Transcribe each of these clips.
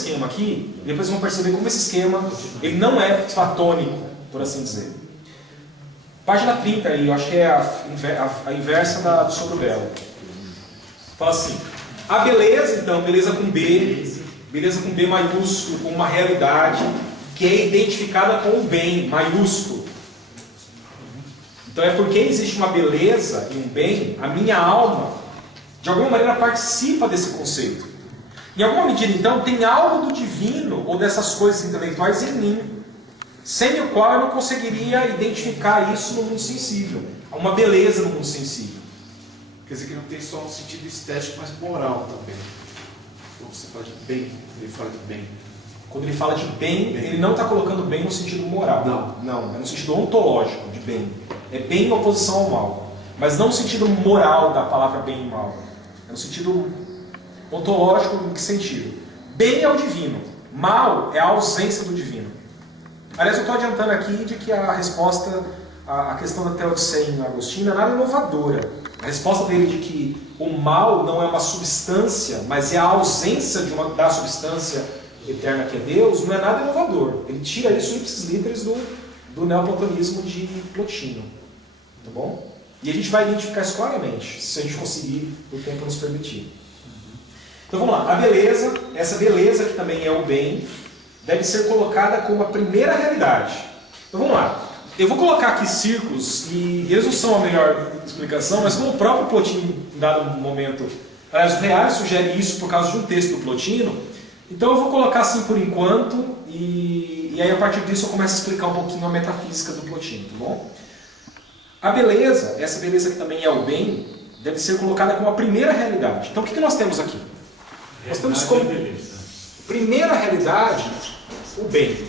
esquema aqui, e depois vão perceber como esse esquema ele não é platônico, por assim dizer. Página 30 aí, eu acho que é a inversa do Sobre o Belo. Fala assim, a beleza, então, beleza com B maiúsculo, com uma realidade que é identificada com o bem maiúsculo. Então é porque existe uma beleza e um bem, a minha alma, de alguma maneira, participa desse conceito. Em alguma medida, então, tem algo do divino ou dessas coisas intelectuais em mim, sem o qual eu não conseguiria identificar isso no mundo sensível. Há uma beleza no mundo sensível. Quer dizer que não tem só um sentido estético, mas moral também. Quando você fala de bem, ele fala de bem. Quando ele fala de bem, ele não está colocando bem no sentido moral. Não, é no sentido ontológico de bem. É bem em oposição ao mal. Mas não no sentido moral da palavra bem e mal. É no sentido ontológico, em que sentido? Bem é o divino. Mal é a ausência do divino. Aliás, eu estou adiantando aqui de que a resposta à questão da Teodiceia em Agostinho é nada inovadora. A resposta dele de que o mal não é uma substância, mas é a ausência da substância eterna que é Deus, não é nada inovador. Ele tira isso ipsis literis do neoplatonismo de Plotino. Tá bom? E a gente vai identificar isso claramente, se a gente conseguir, o tempo nos permitir. Então vamos lá. A beleza, essa beleza que também é o bem, deve ser colocada como a primeira realidade. Então vamos lá. Eu vou colocar aqui círculos, e eles não são a melhor explicação, mas como o próprio Plotino, em dado momento, aliás, o Reale sugere isso por causa de um texto do Plotino, então eu vou colocar assim por enquanto, e aí a partir disso eu começo a explicar um pouquinho a metafísica do Plotino, tá bom? A beleza, essa beleza que também é o bem, deve ser colocada como a primeira realidade. Então o que nós temos aqui? Nós temos como primeira realidade o bem.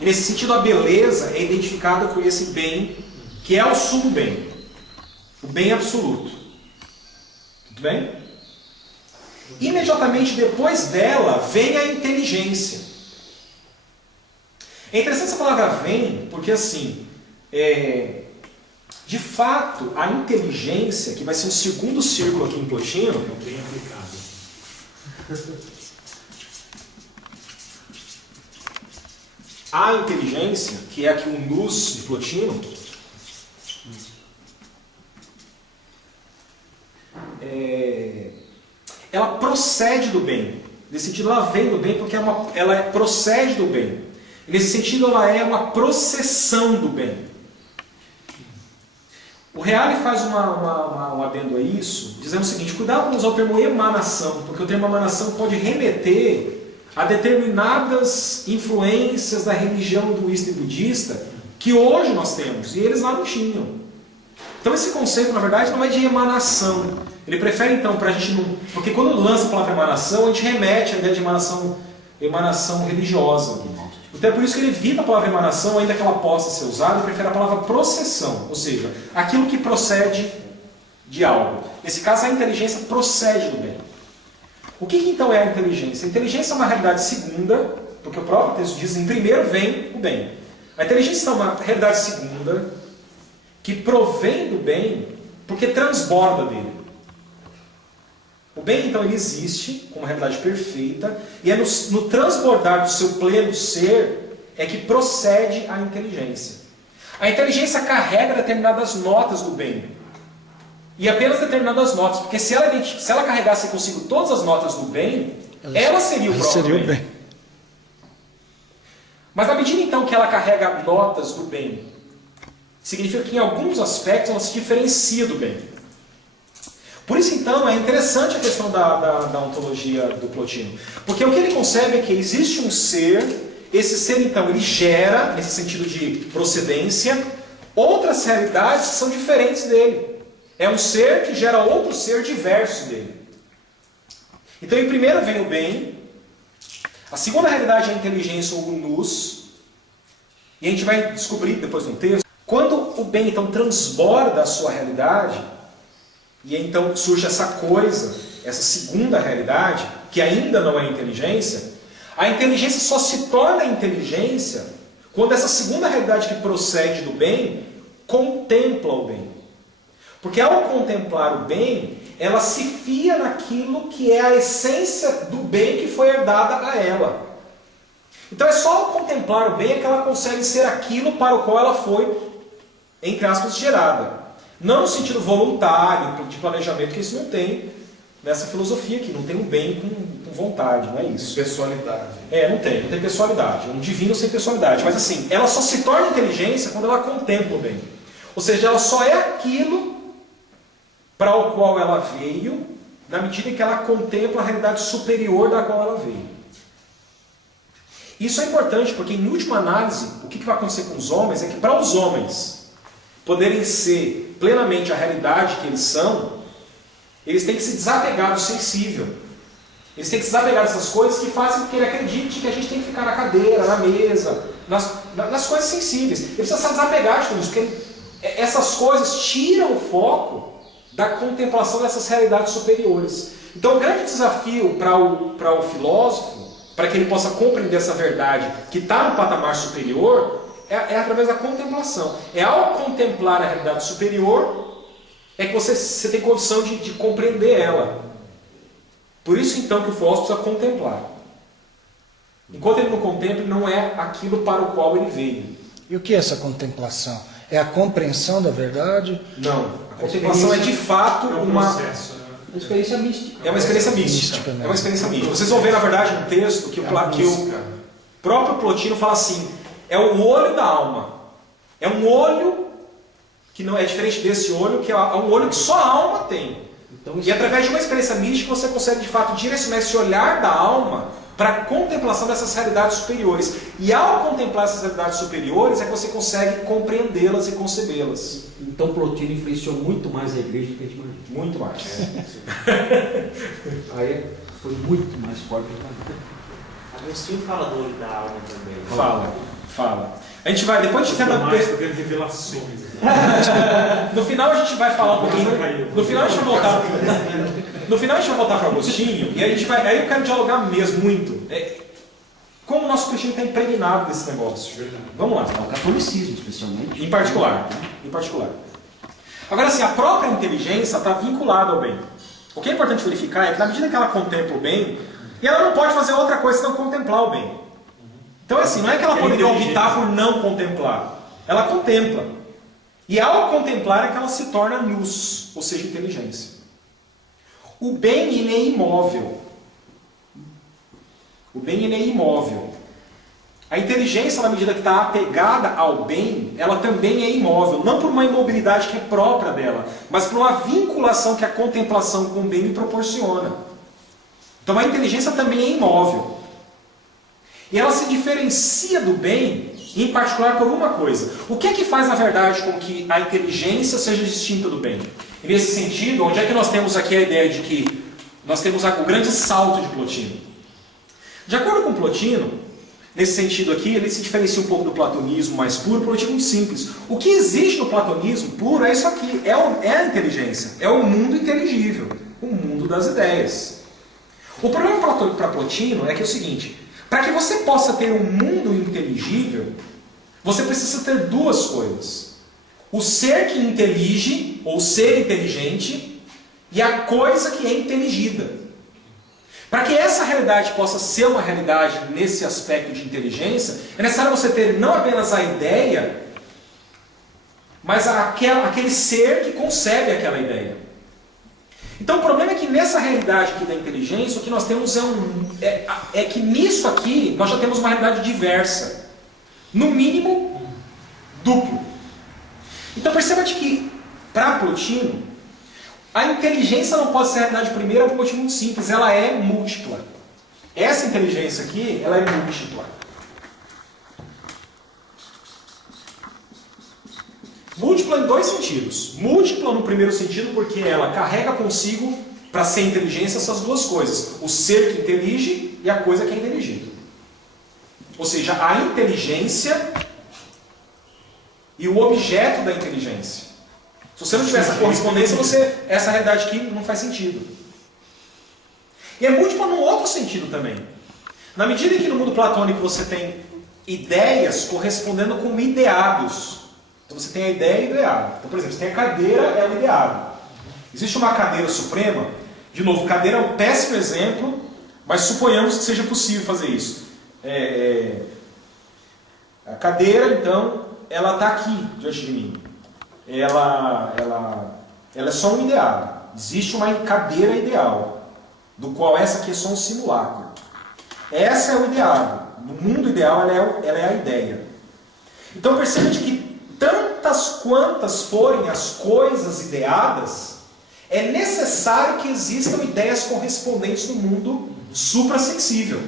E nesse sentido a beleza é identificada com esse bem, que é o sumo bem. O bem absoluto. Tudo bem? Imediatamente depois dela vem a inteligência. É interessante essa palavra vem, porque assim, de fato, a inteligência, que vai ser um segundo círculo aqui em Plotino, bem aplicado. a inteligência, que é aqui o nous de Plotino, ela procede do bem. Nesse sentido, ela vem do bem porque ela procede do bem. Nesse sentido, ela é uma processão do bem. O Reale faz um adendo a isso, dizendo o seguinte: cuidado com usar o termo emanação, porque o termo emanação pode remeter a determinadas influências da religião hinduísta e budista que hoje nós temos, e eles lá não tinham. Então esse conceito, na verdade, não é de emanação. Ele prefere, então, para a gente não... Porque quando lança a palavra emanação, a gente remete à ideia de emanação religiosa. Então é por isso que ele evita a palavra emanação, ainda que ela possa ser usada, ele prefere a palavra processão, ou seja, aquilo que procede de algo. Nesse caso, a inteligência procede do bem. O que então é a inteligência? A inteligência é uma realidade segunda, porque o próprio texto diz, em primeiro vem o bem. A inteligência é uma realidade segunda, que provém do bem, porque transborda dele. O bem, então, ele existe como uma realidade perfeita, e é no transbordar do seu pleno ser é que procede a inteligência. A inteligência carrega determinadas notas do bem. E apenas determinadas notas, porque se ela carregasse consigo todas as notas do bem, ela seria o próprio bem. Mas na medida, então, que ela carrega notas do bem, significa que em alguns aspectos ela se diferencia do bem. Por isso, então, é interessante a questão da ontologia do Plotino. Porque o que ele concebe é que existe um ser, esse ser, então, ele gera, nesse sentido de procedência, outras realidades que são diferentes dele. É um ser que gera outro ser diverso dele. Então, em primeiro vem o bem, a segunda realidade é a inteligência ou o nous, e a gente vai descobrir depois no texto, quando o bem, então, transborda a sua realidade, e então surge essa coisa, essa segunda realidade, que ainda não é inteligência, a inteligência só se torna inteligência quando essa segunda realidade que procede do bem contempla o bem. Porque ao contemplar o bem, ela se fia naquilo que é a essência do bem que foi herdada a ela. Então é só ao contemplar o bem que ela consegue ser aquilo para o qual ela foi, entre aspas, gerada. Não no sentido voluntário, de planejamento, que isso não tem nessa filosofia aqui. Não tem um bem com vontade, não é isso. Pessoalidade. Não tem pessoalidade. É um divino sem pessoalidade. Mas assim, ela só se torna inteligência quando ela contempla o bem. Ou seja, ela só é aquilo para o qual ela veio, na medida em que ela contempla a realidade superior da qual ela veio. Isso é importante, porque em última análise, o que vai acontecer com os homens é que para os homens poderem ser plenamente a realidade que eles são, eles têm que se desapegar do sensível. Eles têm que se desapegar dessas coisas que fazem com que ele acredite que a gente tem que ficar na cadeira, na mesa, nas coisas sensíveis. Ele precisa se desapegar de tudo isso, porque essas coisas tiram o foco da contemplação dessas realidades superiores. Então o grande desafio para o filósofo, para que ele possa compreender essa verdade que está no patamar superior, é através da contemplação. É ao contemplar a realidade superior é que você tem condição de compreender ela. Por isso então que o filósofo precisa contemplar. Enquanto ele não contempla, ele não é aquilo para o qual ele veio. E o que é essa contemplação? É a compreensão da verdade? Não. A contemplação é de fato uma experiência mística. É uma experiência mística. É uma experiência mística. Vocês vão ver, na verdade, um texto que o próprio Plotino fala assim: é o olho da alma. É um olho que não é diferente desse olho, que é um olho que só a alma tem. Então, e através de uma experiência mística você consegue de fato direcionar esse olhar da alma para a contemplação dessas realidades superiores. E ao contemplar essas realidades superiores é que você consegue compreendê-las e concebê-las. Então Plotino influenciou muito mais a igreja do que a gente imagina. Muito mais. Aí foi muito mais forte. Agostinho fala do olho da alma também. Fala. A gente vai, depois a gente tenta... revelações. No final a gente vai falar um pouquinho. No final a gente vai voltar. No final a gente vai voltar para Agostinho e aí eu quero dialogar mesmo muito. Como o nosso cristianismo está impregnado desse negócio. Vamos lá. O catolicismo, especialmente. Em particular. Agora, assim, a própria inteligência está vinculada ao bem. O que é importante verificar é que na medida que ela contempla o bem, e ela não pode fazer outra coisa senão contemplar o bem. Então, assim, não é que ela poderia optar por não contemplar. Ela contempla. E ao contemplar é que ela se torna luz, ou seja, inteligência. O bem, ele é imóvel. O bem, ele é imóvel. A inteligência, na medida que está apegada ao bem, ela também é imóvel. Não por uma imobilidade que é própria dela, mas por uma vinculação que a contemplação com o bem lhe proporciona. Então a inteligência também é imóvel. E ela se diferencia do bem, em particular, por uma coisa. O que é que faz, na verdade, com que a inteligência seja distinta do bem? E nesse sentido, onde é que nós temos aqui a ideia de que nós temos o grande salto de Plotino? De acordo com Plotino, nesse sentido aqui, ele se diferencia um pouco do platonismo mais puro, por um motivo muito simples. O que existe no platonismo puro é isso aqui, é a inteligência, é o mundo inteligível, o mundo das ideias. O problema para Plotino é que é o seguinte: para que você possa ter um mundo inteligível, você precisa ter duas coisas. O ser que intelige, ou ser inteligente, e a coisa que é inteligida. Para que essa realidade possa ser uma realidade nesse aspecto de inteligência, é necessário você ter não apenas a ideia, mas aquele ser que concebe aquela ideia. Então o problema é que nessa realidade aqui da inteligência, o que nós temos é que nisso aqui nós já temos uma realidade diversa. No mínimo, duplo. Então perceba que, para Plotino, a inteligência não pode ser a realidade primeira por um motivo muito simples, ela é múltipla. Essa inteligência aqui, ela é múltipla. Múltipla em dois sentidos. Múltipla no primeiro sentido porque ela carrega consigo, para ser inteligência, essas duas coisas. O ser que intelige e a coisa que é inteligida. Ou seja, a inteligência e o objeto da inteligência. Se você não tiver essa correspondência, essa realidade aqui não faz sentido. E é múltipla num outro sentido também. Na medida em que no mundo platônico você tem ideias correspondendo com ideados. Então você tem a ideia e o ideado. Então, por exemplo, você tem a cadeira, é o ideado. Existe uma cadeira suprema. De novo, cadeira é um péssimo exemplo, mas suponhamos que seja possível fazer isso. A cadeira, então, ela está aqui diante de mim. Ela é só um ideado. Existe uma cadeira ideal, do qual essa aqui é só um simulacro. Essa é o ideado. No mundo ideal, ela é a ideia. Então perceba que tantas quantas forem as coisas ideadas, é necessário que existam ideias correspondentes no mundo suprassensível.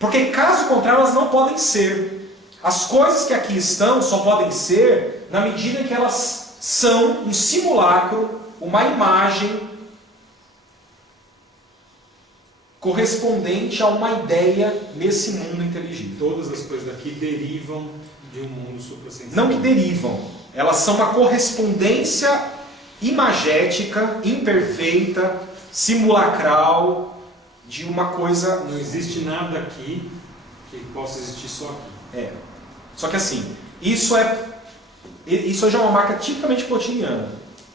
Porque caso contrário, elas não podem ser. As coisas que aqui estão só podem ser na medida em que elas são um simulacro, uma imagem correspondente a uma ideia nesse mundo inteligível. Todas as coisas daqui derivam de um mundo suprassensível. Não que derivam, elas são uma correspondência imagética, imperfeita, simulacral de uma coisa. Não existe nada aqui que possa existir só aqui. Só que assim, isso já é uma marca tipicamente plotiniana.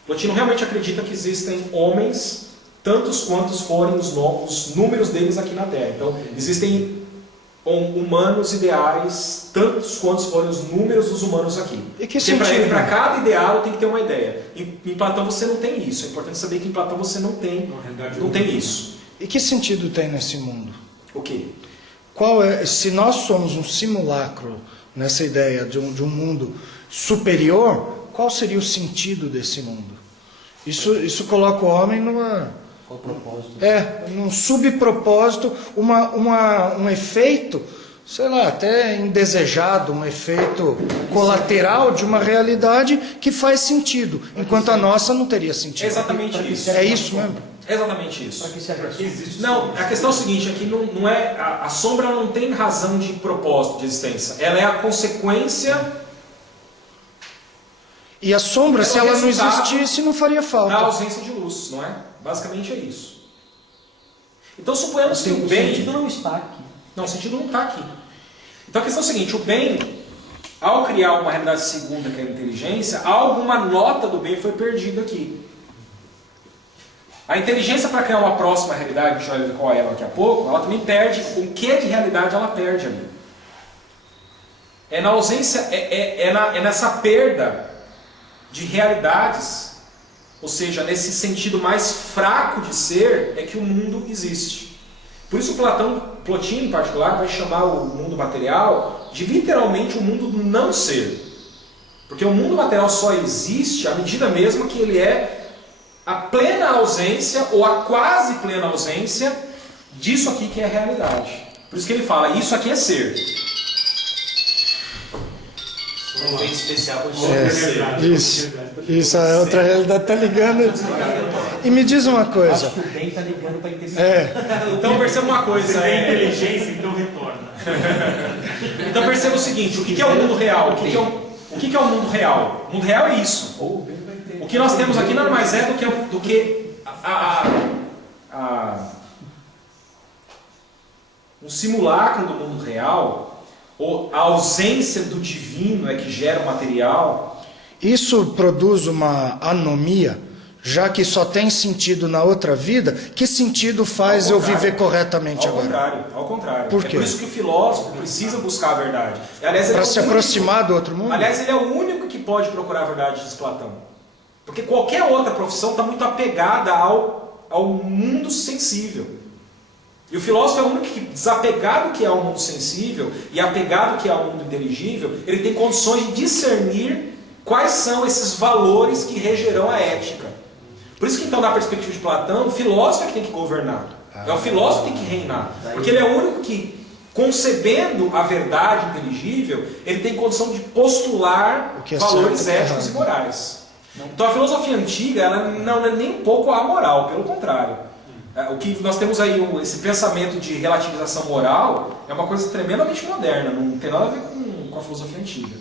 Plotino realmente acredita que existem homens, tantos quantos forem os números deles aqui na Terra. Então, existem humanos ideais, tantos quantos forem os números dos humanos aqui. E que Porque para cada ideal tem que ter uma ideia. Em Platão você não tem isso. É importante saber que em Platão você não tem isso. E que sentido tem nesse mundo? O quê? Se nós somos um simulacro nessa ideia de um mundo superior, qual seria o sentido desse mundo? Isso coloca o homem numa... Qual o propósito? Num subpropósito, um efeito, sei lá, até indesejado, um efeito colateral de uma realidade que faz sentido, enquanto a nossa não teria sentido. É exatamente isso. É isso mesmo? É exatamente isso. Para que serve a sombra? Não, a questão é o seguinte, aqui não é, a sombra não tem razão de propósito de existência. Ela é a consequência... E a sombra, se ela não existisse, não faria falta. Da ausência de luz, não é? Basicamente é isso. Então suponhamos que o bem... O sentido não está aqui. Não, o sentido não está aqui. Então a questão é a seguinte, o bem, ao criar uma realidade segunda, que é a inteligência, alguma nota do bem foi perdida aqui. A inteligência, para criar uma próxima realidade, que a gente vai ver qual é daqui a pouco, ela também perde. O que de realidade ela perde ali? É na ausência, é nessa perda de realidades, ou seja, nesse sentido mais fraco de ser, é que o mundo existe. Por isso Plotino em particular, vai chamar o mundo material de literalmente o mundo do não ser. Porque o mundo material só existe à medida mesmo que ele é a plena ausência, ou a quase plena ausência, disso aqui que é a realidade. Por isso que ele fala, isso aqui é ser. Um efeito especial com Isso, a outra realidade está ligando. E me diz uma coisa. Acho que o bem está ligando para a intensidade. Então perceba uma coisa. Você tem inteligência, então retorna. Então perceba o seguinte, o que é o mundo real? O que é o mundo real? O mundo real é isso. O que nós temos aqui nada mais é do que um simulacro do mundo real. Ou a ausência do divino é que gera o material. Isso produz uma anomia, já que só tem sentido na outra vida. Que sentido faz eu viver corretamente agora? Ao contrário. Por quê? É por isso que o filósofo precisa buscar a verdade. Para se aproximar do outro mundo? Aliás, ele é o único que pode procurar a verdade, diz Platão. Porque qualquer outra profissão está muito apegada ao mundo sensível. E o filósofo é o único que, desapegado que é ao mundo sensível e apegado que é ao mundo inteligível, ele tem condições de discernir quais são esses valores que regerão a ética. Por isso que, então, da perspectiva de Platão, o filósofo é que tem que governar. É o filósofo que tem que reinar. Porque ele é o único que, concebendo a verdade inteligível, ele tem condição de postular valores éticos e morais. Então a filosofia antiga ela não é nem um pouco amoral, pelo contrário. O que nós temos aí, esse pensamento de relativização moral, é uma coisa tremendamente moderna, não tem nada a ver com a filosofia antiga.